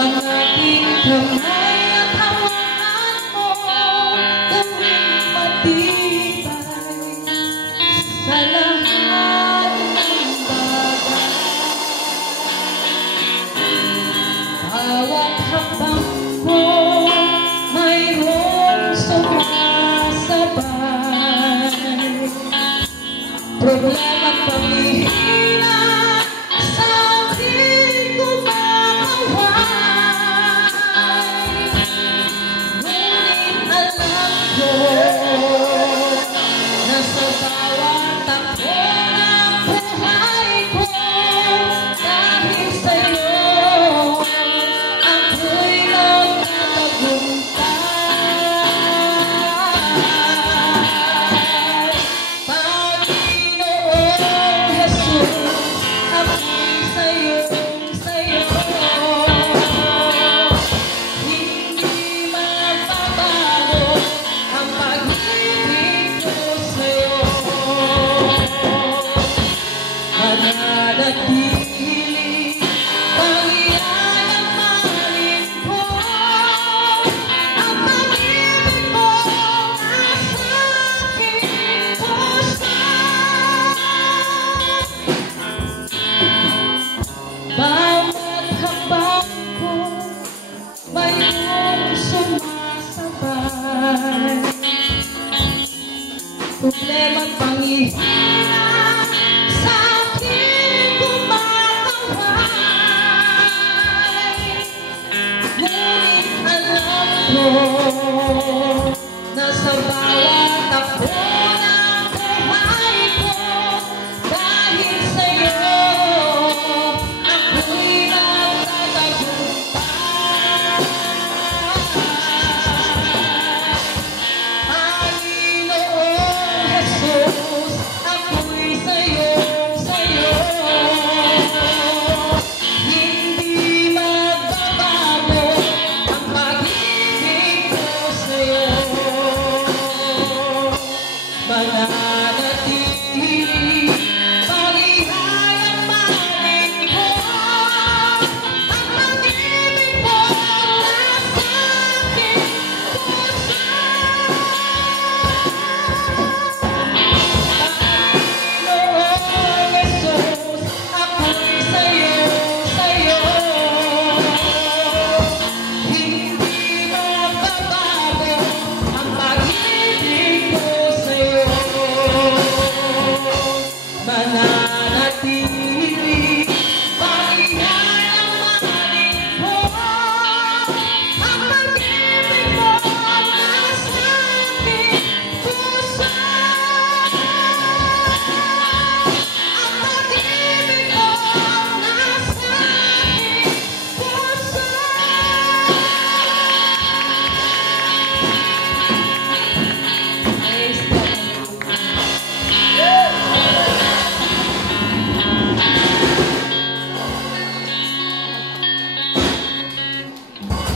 ang aking kamay at hawakan mo, gawing matibay sa lahat ng bagay. Bawat hakbang ko mayroong sumasabay, problema't paghihina sa aking kumakaway. Ngunit alam ko na sa bawat takbo ng buhay ko, dahil sa'yo ako'y nagtatagumpay. Panginoong Jesus, ako'y sa'yo, hindi magbabago ang pag-ibig ko sa'yo. Mananatili pangiyayang mahalin ko, ang pag-ibig mo nasa aking puso. Bawat hakbang ko mayroong sumasabay, problema't panghihina sa aking kumakaway. Ngunit alam ko na sa bawat takbo